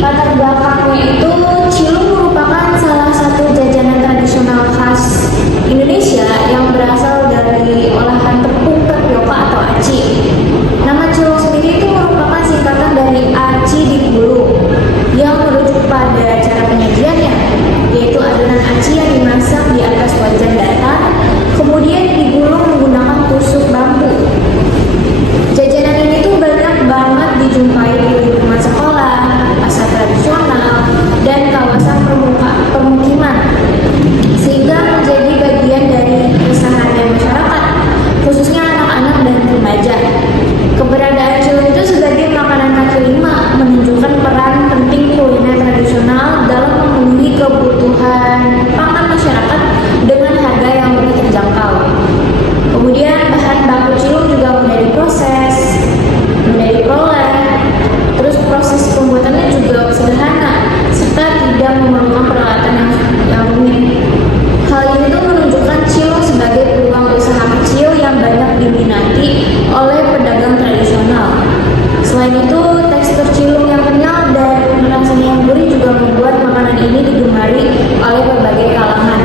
latar belakangnya itu cilok merupakan salah satu jajanan tradisional khas Indonesia yang berasal dari olahan tepung tapioka atau aci. Nama cilok sendiri itu merupakan singkatan dari aci digulung yang merujuk pada cara penyajiannya, yaitu adonan aci yang dimasak di atas wajan datar, kemudian digulung menggunakan tusuk bambu. Jajanan ini tuh banyak banget dijumpai di lingkungan sekolah, pasar tradisional, dan kawasan permukiman, sehingga menjadi bagian dari keseharian masyarakat, khususnya anak-anak dan remaja. Keberadaan cilok itu sebagai makanan kaki lima menunjukkan peran penting kuliner tradisional dalam memenuhi kebutuhan pangan masyarakat dengan harga yang lebih terjangkau. Kemudian bahan baku cilok juga mudah diproses, mudah diolah, terus proses pembuatannya juga sederhana serta tidak memerlukan peralatan yang rumit. Hal ini tuh menunjukkan cilok sebagai peluang usaha kecil yang banyak diminati oleh pedagang tradisional. Selain itu, tekstur cilok yang kenyal dan rasanya yang gurih juga membuat makanan ini digemari oleh berbagai kalangan.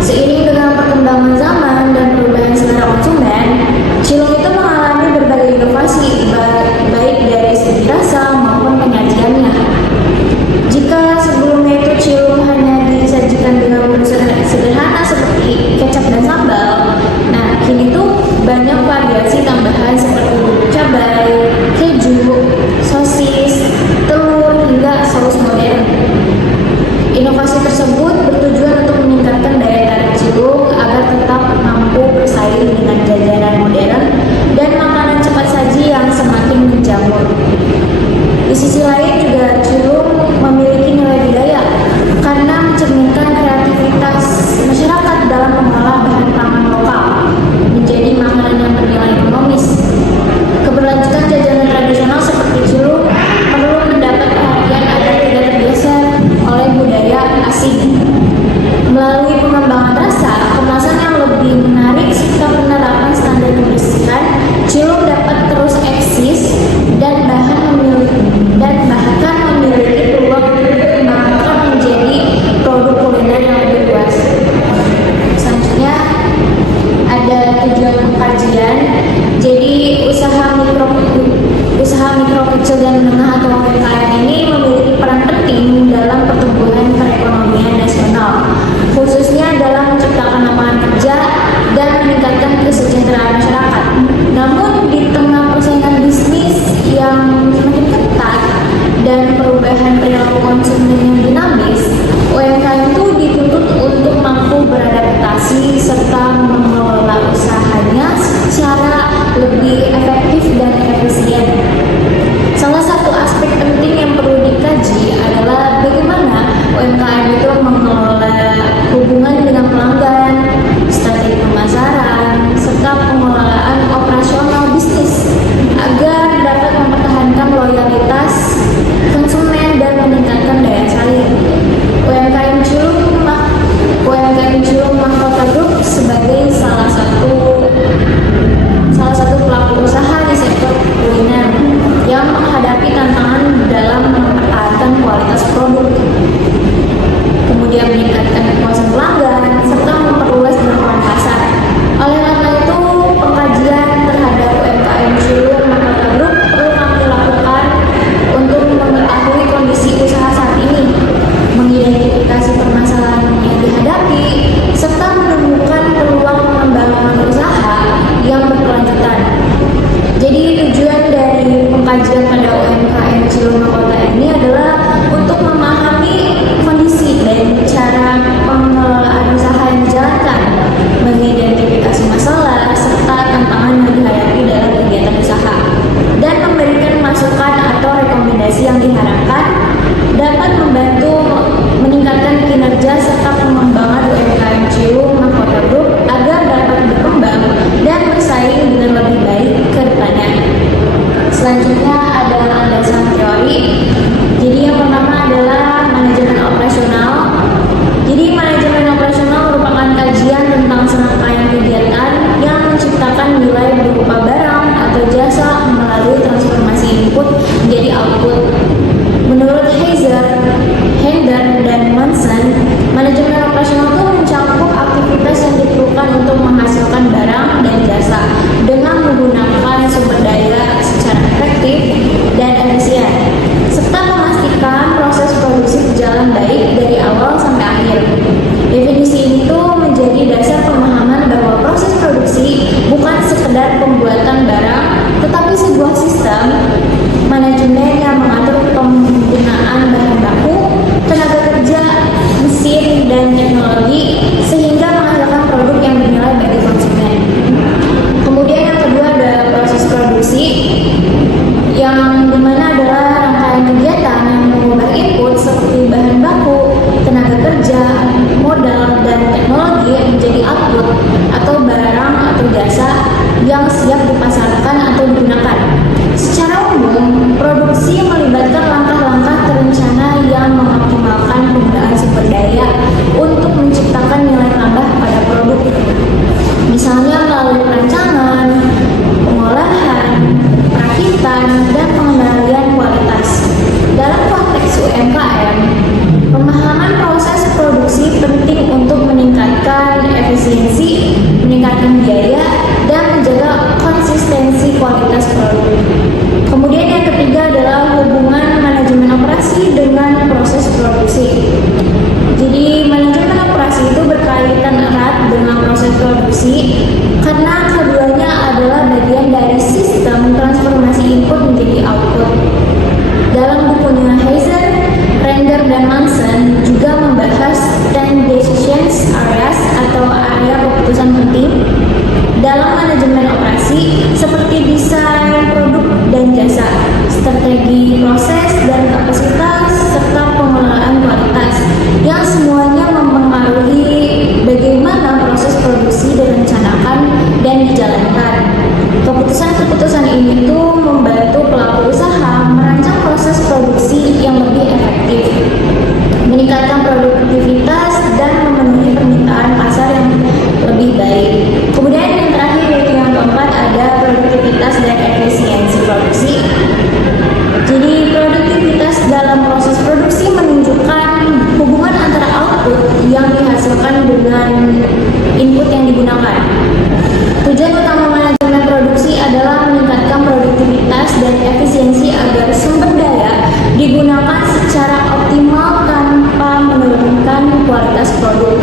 Seiring dengan perkembangan zaman dan perubahan selera konsumen, cilok itu mengalami berbagai inovasi, baik dari segi rasa maupun penyajiannya. Jika sebelumnya itu cilok hanya disajikan dengan menu sederhana seperti kecap dan sambal, nah kini tuh banyak variasi tambahan seperti cabai, keju, sosis, telur, hingga saus modern. Inovasi tersebut bertujuan untuk meningkatkan daya tarik cilok agar tetap mampu bersaing dengan jajanan modern dan makanan cepat saji yang semakin menjamur. Di sisi lain juga cilok memiliki nilai budaya karena mencerminkan kreativitas masyarakat dalam mengolah bahan pangan lokal menjadi makanan yang bernilai ekonomis. Keberlanjutan jajanan tradisional seperti cilok perlu mendapat perhatian agar tidak tergeser oleh budaya asing. Melalui pengembangan rasa, kemasan yang lebih menarik serta penerapan standar kebersihan, cilok dapat terus eksis dan bahkan memiliki peluang untuk dikembangkan menjadi produk kuliner yang lebih luas. Selanjutnya ada tujuan kajian. Jadi usaha mikro kecil dan menengah atau UMKM ini memiliki peran penting dalam pertumbuhan perekonomian nasional, khususnya dalam menciptakan lapangan kerja dan meningkatkan kesejahteraan masyarakat. Namun di tengah persaingan bisnis yang semakin ketat dan perubahan perilaku konsumen yang dinamis, UMKM itu dituntut untuk mampu beradaptasi serta mengelola usahanya secara lebih efektif dan efisien. Salah satu aspek penting yang perlu dikaji adalah bagaimana UMKM itu mengelola hubungan dengan pelanggan, strategi pemasaran, serta pengelolaan operasional bisnis agar dapat mempertahankan loyalitas konsumen dan UMKM, pemahaman proses produksi penting untuk meningkatkan efisiensi, meningkatkan biaya, dan menjaga konsistensi kualitas produk. Kemudian yang ketiga adalah hubungan manajemen operasi dengan proses produksi. Jadi manajemen operasi itu berkaitan erat dengan proses produksi karena keduanya adalah bagian dari sistem transformasi input menjadi output. Dalam bukunya Heiser, Render, dan Manson juga membahas 10 decisions areas atau area keputusan penting dalam manajemen operasi seperti desain produk dan jasa, strategi proses dan kapasitas, serta pengelolaan kualitas yang semuanya mempengaruhi bagaimana proses produksi direncanakan dan dijalankan. Keputusan-keputusan ini tuh membantu pelaku usaha merancang proses produksi yang lebih efektif, meningkatkan produktivitas, dan memenuhi permintaan pasar yang lebih baik. Kemudian yang terakhir yaitu yang keempat ada produktivitas dan efisiensi produksi. Jadi produktivitas dalam proses produksi menunjukkan hubungan antara output yang dihasilkan dengan input yang digunakan. Tujuan utama manajemen produksi adalah meningkatkan produktivitas dan efisiensi agar sumber daya digunakan secara optimal tanpa menurunkan kualitas produk.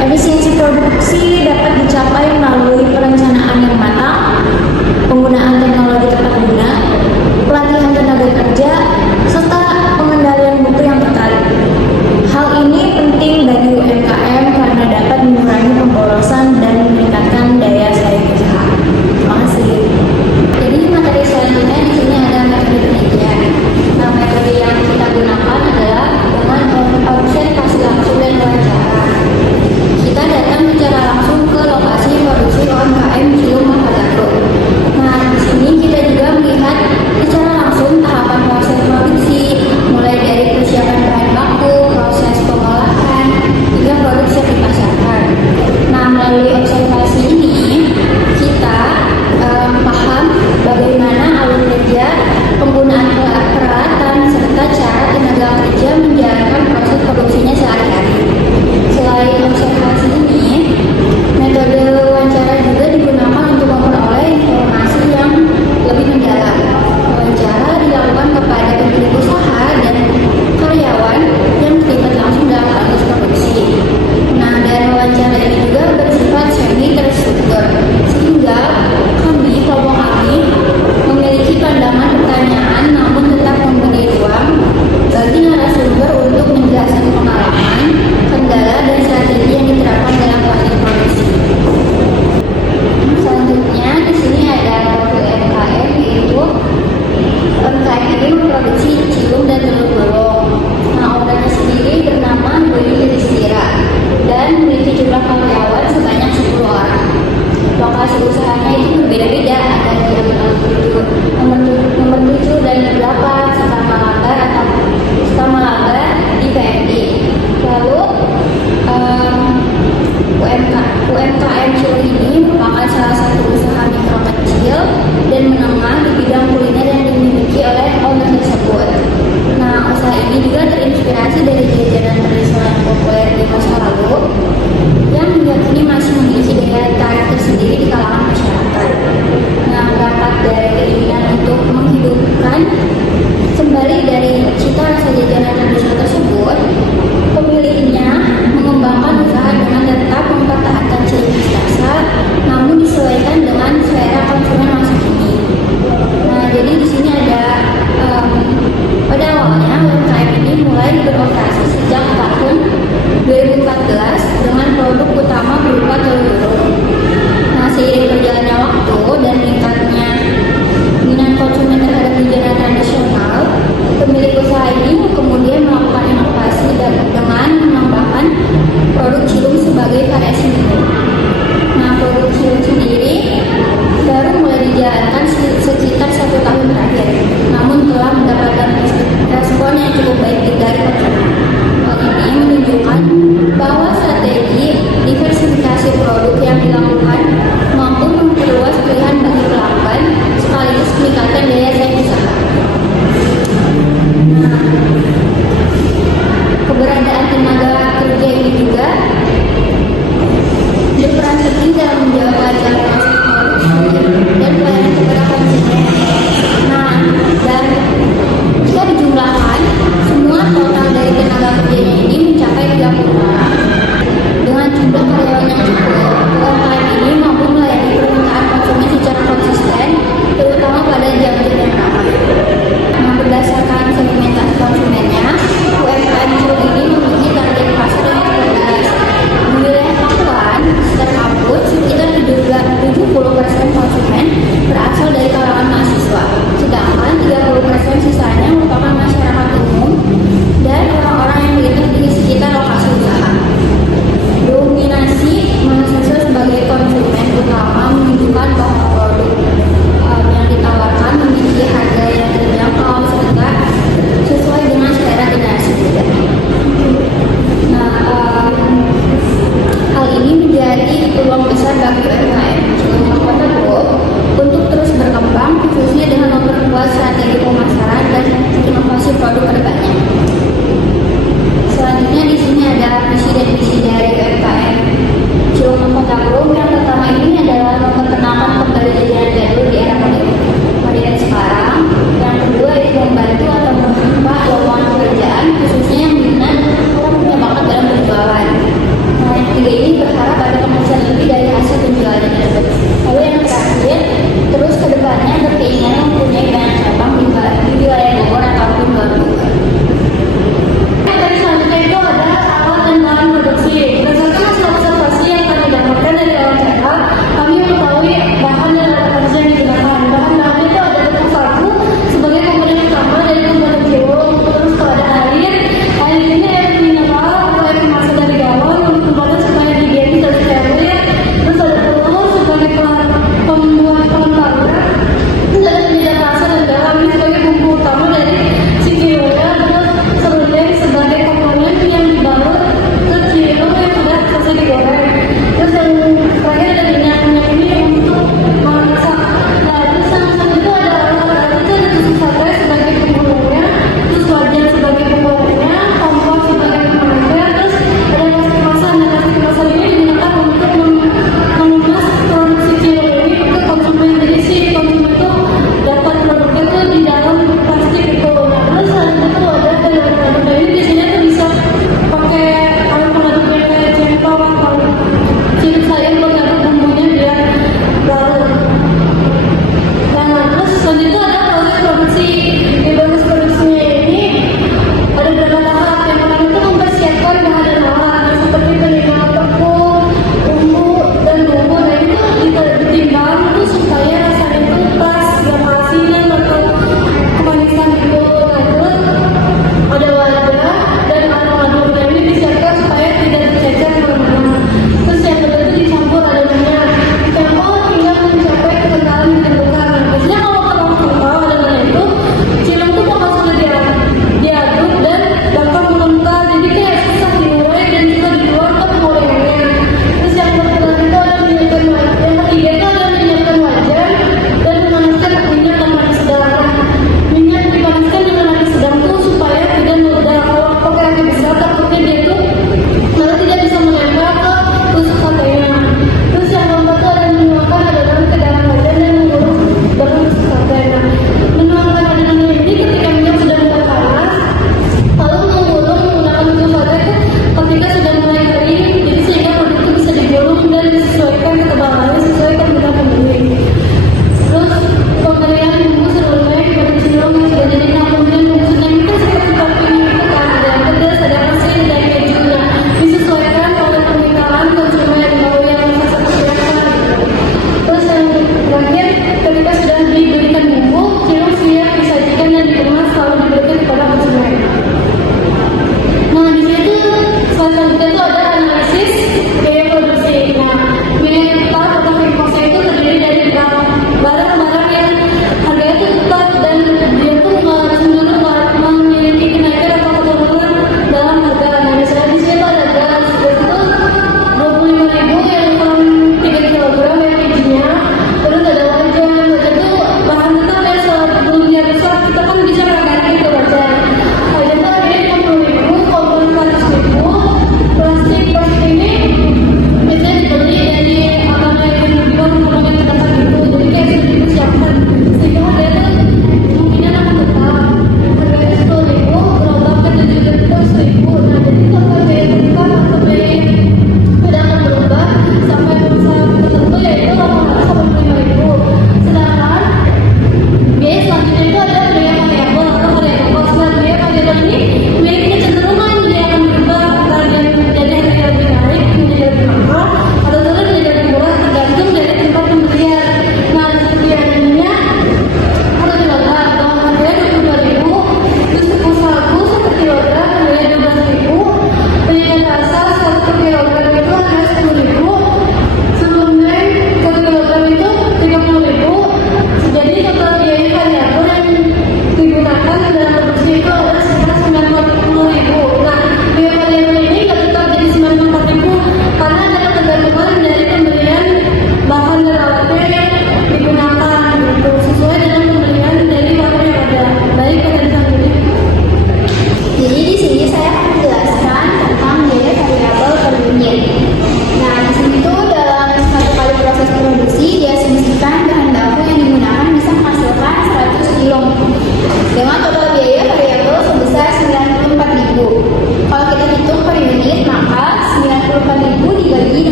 Efisiensi produksi dapat dicapai melalui perencanaan yang matang, penggunaan teknologi tepat guna, pelatihan tenaga kerja, serta pengendalian mutu yang ketat. Hal ini penting bagi UMKM karena dapat mengurangi pemborosan dan meningkatkan daya saing usaha. Terima kasih. Jadi materi selanjutnya di sini ada metode penelitian. Nah, metode yang kita gunakan adalah dengan observasi langsung dan wawancara. Kita datang secara langsung ke lokasi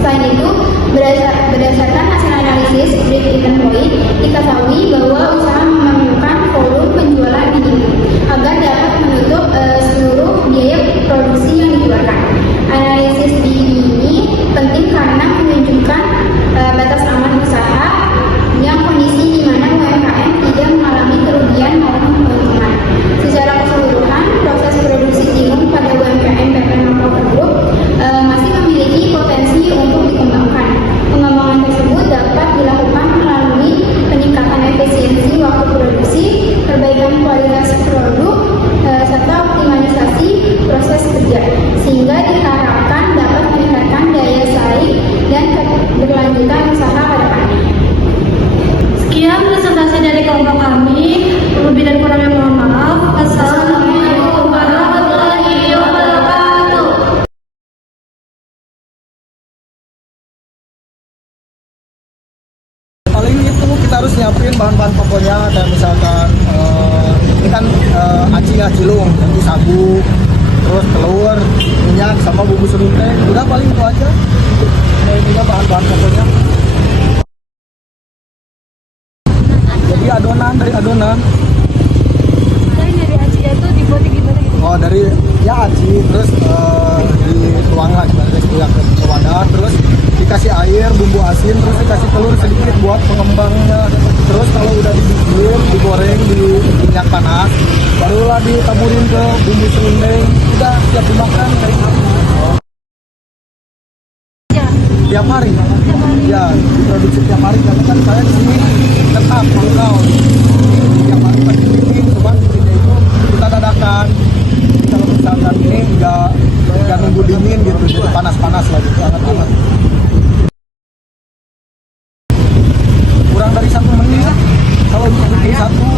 Selain itu, berdasarkan hasil analisis break-even point, diketahui bahwa usaha memerlukan volume penjualan minimum agar dapat menutup seluruh biaya produksi yang dikeluarkan. Analisis ini penting karena menunjukkan batas aman usaha yang kondisi di mana UMKM tidak mengalami kerugian maupun keuntungan. Secara keseluruhan, proses produksi cilung pada UMKM PT Makaupar Group masih memiliki potensi untuk dikembangkan. Pengembangan tersebut dapat dilakukan melalui peningkatan efisiensi waktu produksi, perbaikan kualitas produk, serta optimalisasi proses kerja, sehingga diharapkan dapat meningkatkan daya saing dan keberlanjutan usaha pada depannya. Sekian presentasi dari kelompok kami. Lebih dan kurangnya mohon maaf. Assalamualaikum warahmatullahi wabarakatuh. Paling itu kita harus nyiapin bahan-bahan pokoknya, kayak misalkan ini kan aci ya, cilung, nanti sagu, terus telur, minyak, sama bumbu serundeng. Udah paling itu aja. Ini bahan-bahan pokoknya. Jadi adonan, dari adonan. Dari aci itu dibuat gimana gitu? Oh, dari ya aci, terus dituang lah, ke wadah, terus dikasih air, bumbu asin, terus dikasih telur sedikit buat pengembangnya. Terus kalau udah dibikin, digoreng di minyak panas, barulah ditaburin ke bumbu serundeng. Udah siap dimakan kayak gitu. Tiap hari, ya diproduksi tiap hari karena kan saya di sini tetap mangkal. Tiap hari pasti bikin, cuman bikinnya itu kita dadakan. Kalau misalkan ini nggak nunggu dingin gitu, jadi panas-panas lah gitu, hangat-hangat. Kurang dari 1 menit kalau untuk bikin satu,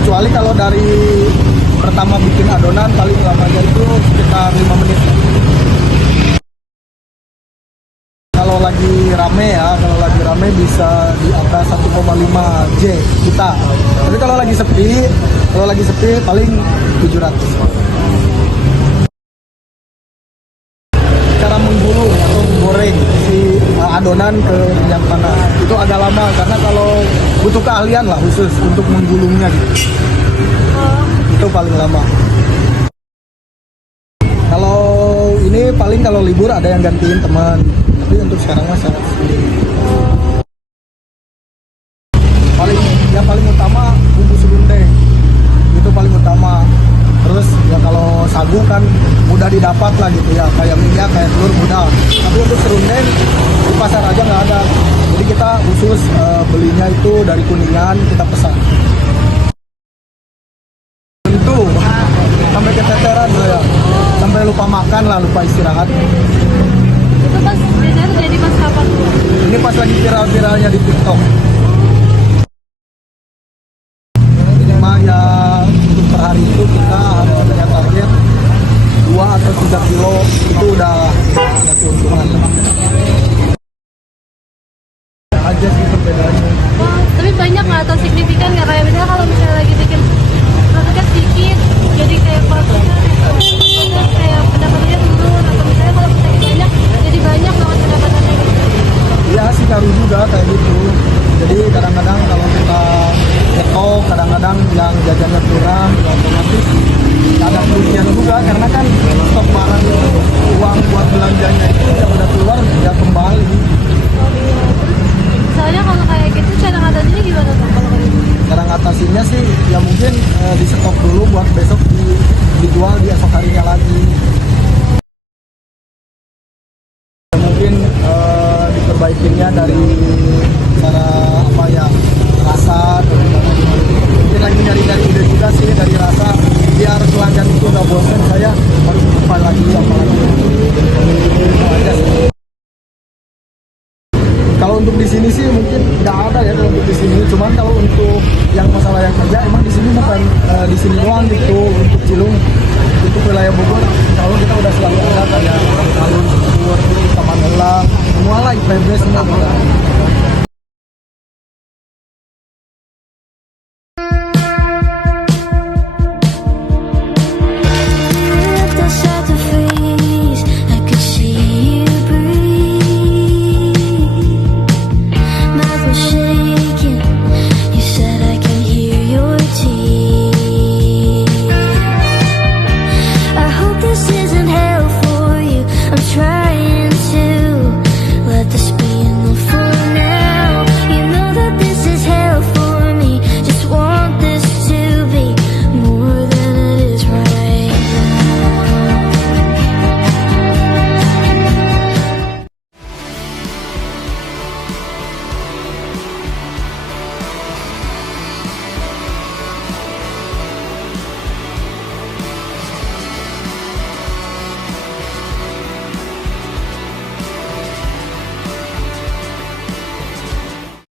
kecuali kalau dari pertama bikin adonan paling lamanya itu sekitar 5 menit. Kalau lagi rame bisa di atas 1,5 J kita. Tapi kalau lagi sepi paling 700. Cara menggulung atau menggoreng si adonan ke minyak panas itu agak lama karena kalau butuh keahlian lah khusus untuk menggulungnya gitu. Itu paling lama. Kalau ini paling kalau libur ada yang gantiin teman. Tapi untuk sekarang mah saya sendiri. Paling utama bumbu serundeng itu paling utama. Terus ya kalau sagu kan mudah didapat lah gitu ya, kayak minyak, kayak telur mudah. Tapi untuk serundeng di pasar aja nggak ada. Jadi kita khusus belinya itu dari Kuningan, kita pesan. Itu sampai keteteran ya, sampai lupa makan lah, lupa istirahat. Itu pas biasanya terjadi pas kapan? Ini pas lagi viral-viralnya di TikTok. Cuma ya untuk per hari itu kita harus punya target 2 atau 3 kilo, itu udah ada keuntungan. Aja sih perbedaannya. Oh, tapi banyak nggak atau signifikan nggak? Kayak misalnya kalau misalnya lagi bikin produknya sedikit, jadi kayak produknya terus kayak pendapatannya turun, atau misalnya kalau sedikit banyak, jadi banyak banget pendapatannya gitu. Iya sih ngaruh juga kayak gitu. Jadi kadang-kadang kalau kita nyetok, kadang-kadang yang jajannya kurang, ya otomatis ada kerugian juga karena kan stok barang itu uang buat belanjanya itu yang udah keluar ya kembali. Oh iya. Terus misalnya kalau kayak gitu cara ngatasinya gimana tuh kalau kayak gitu? Cara ngatasinya sih ya mungkin di stok dulu buat besok dijual di esok harinya lagi. Ya, mungkin diperbaikinya dari cara apa ya, rasa atau gimana. Mungkin lagi nyari-nyari ide juga sih dari rasa biar pelanggan itu nggak bosan, saya harus apa lagi. Itu aja sih. Kalau untuk di sini sih mungkin nggak ada ya kalau untuk di sini. Cuman kalau untuk yang masalah yang kerja emang di sini bukan di sini doang gitu. Untuk Cilung, untuk wilayah Bogor, kalau kita udah selalu ada kayak Alun, Bogor, Taman Elang, semua lah IPB semua.